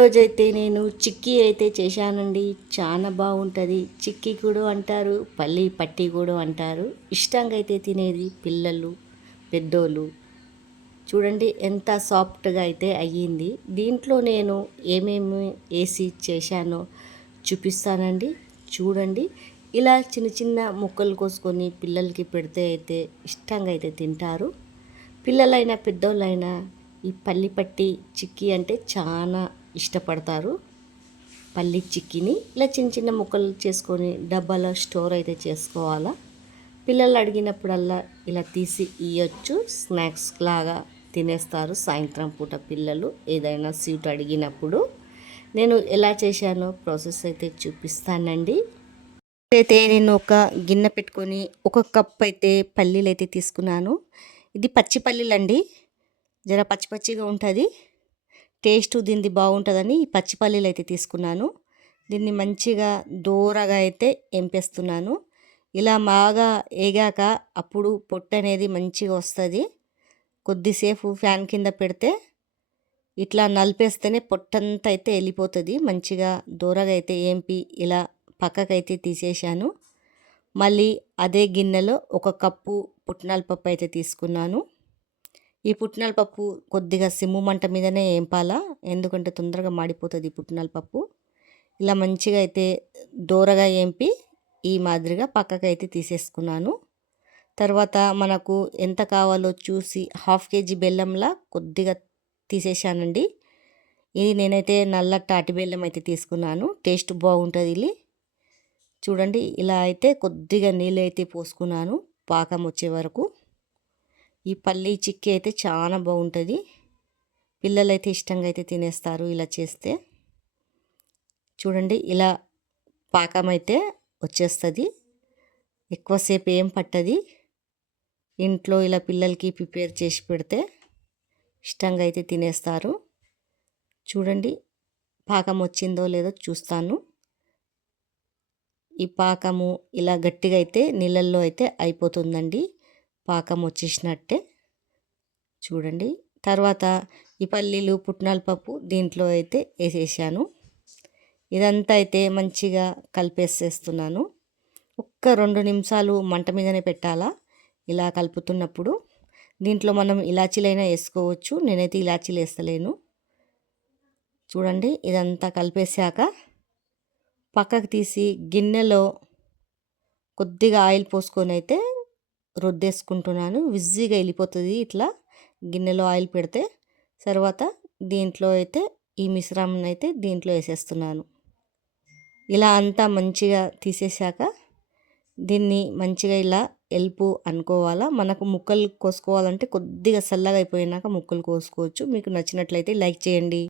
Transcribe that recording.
రోజైతే నేను చిక్కీ అయితే చేశానండి. చాలా బాగుంటుంది. చిక్కీ కూడా అంటారు, పల్లి పట్టి కూడా అంటారు. ఇష్టంగా అయితే తినేది పిల్లలు, పెద్దోళ్ళు. చూడండి ఎంత సాఫ్ట్గా అయితే అయ్యింది. దీంట్లో నేను ఏమేమి వేసి చేశానో చూపిస్తానండి. చూడండి, ఇలా చిన్న చిన్న ముక్కలు కోసుకొని పిల్లలకి పెడితే అయితే ఇష్టంగా అయితే తింటారు. పిల్లలైనా పెద్దోళ్ళైనా ఈ పల్లి పట్టి చిక్కీ అంటే చాలా ఇష్టపడతారు. పల్లి చిక్కీని ఇలా చిన్న చిన్న ముక్కలు చేసుకొని డబ్బాలో స్టోర్ అయితే చేసుకోవాలా. పిల్లలు అడిగినప్పుడల్లా ఇలా తీసి ఇవ్వచ్చు. స్నాక్స్ లాగా తినేస్తారు సాయంత్రం పూట పిల్లలు ఏదైనా స్వీట్ అడిగినప్పుడు. నేను ఎలా చేశానో ప్రాసెస్ అయితే చూపిస్తానండి. అయితే నేను ఒక గిన్నె పెట్టుకొని ఒక కప్ అయితే పల్లీలు అయితే తీసుకున్నాను. ఇది పచ్చి పల్లీలండి, జర పచ్చి పచ్చిగా ఉంటుంది. టేస్ట్ దీనిది బాగుంటుందని ఈ పచ్చి పల్లీలు అయితే తీసుకున్నాను. దీన్ని మంచిగా దూరగా అయితే ఎంపేస్తున్నాను. ఇలా బాగా వేగాక అప్పుడు పొట్టు అనేది మంచిగా వస్తుంది. కొద్దిసేపు ఫ్యాన్ కింద పెడితే ఇట్లా నలిపేస్తేనే పొట్టంతా అయితే వెళ్ళిపోతుంది. మంచిగా దూరగా అయితే ఏంపి ఇలా పక్కకైతే తీసేశాను. మళ్ళీ అదే గిన్నెలో ఒక కప్పు పుట్నాల పప్పు అయితే తీసుకున్నాను. ఈ పుట్నాల పప్పు కొద్దిగా సిమ్ము మంట మీదనే ఏంపాలా, ఎందుకంటే తొందరగా మాడిపోతుంది పుట్నాల పప్పు. ఇలా మంచిగా అయితే దూరగా ఏంపి ఈ మాదిరిగా పక్కకైతే తీసేసుకున్నాను. తర్వాత మనకు ఎంత కావాలో చూసి 1/2 kg బెల్లంలా కొద్దిగా తీసేసానండి. ఇది నేనైతే నల్ల తాటి బెల్లం అయితే తీసుకున్నాను. టేస్ట్ బాగుంటుంది ఇది. చూడండి, ఇలా అయితే కొద్దిగా నీళ్ళు అయితే పోసుకున్నాను పాకం వచ్చే వరకు. ఈ పల్లి చిక్కీ అయితే చాలా బాగుంటుంది. పిల్లలు అయితే ఇష్టంగా అయితే తినేస్తారు ఇలా చేస్తే. చూడండి, ఇలా పాకం అయితే వచ్చేస్తుంది. ఎక్కువసేపు ఏం పట్టది. ఇంట్లో ఇలా పిల్లలకి ప్రిపేర్ చేసి పెడితే ఇష్టంగా అయితే తినేస్తారు. చూడండి, పాకం వచ్చిందో లేదో చూస్తాను. ఈ పాకము ఇలా గట్టిగా అయితే నీళ్ళల్లో అయితే అయిపోతుందండి. పాకం వచ్చేసినట్టే. చూడండి, తర్వాత ఈ పల్లీలు పుట్నాల పప్పు దీంట్లో అయితే వేసేసాను. ఇదంతా అయితే మంచిగా కలిపేసేస్తున్నాను. ఒక్క 2 నిమిషాలు మంట మీదనే పెట్టాలా ఇలా కలుపుతున్నప్పుడు. దీంట్లో మనం ఇలాచీలైనా వేసుకోవచ్చు, నేనైతే ఇలాచీలు వేస్తలేను. చూడండి, ఇదంతా కలిపేసాక పక్కకు తీసి గిన్నెలో కొద్దిగా ఆయిల్ పోసుకొని అయితే రుద్దేసుకుంటున్నాను. ఈజీగా వెళ్ళిపోతుంది ఇట్లా గిన్నెలో ఆయిల్ పెడితే. తర్వాత దీంట్లో అయితే ఈ మిశ్రమం అయితే దీంట్లో వేసేస్తున్నాను. ఇలా అంతా మంచిగా తీసేసాక దీన్ని మంచిగా ఇలా ఎల్పు అనుకోవాలా. మనకు ముక్కలు కోసుకోవాలంటే కొద్దిగా చల్లగా అయిపోయినాక ముక్కలు కోసుకోవచ్చు. మీకు నచ్చినట్లయితే లైక్ చేయండి.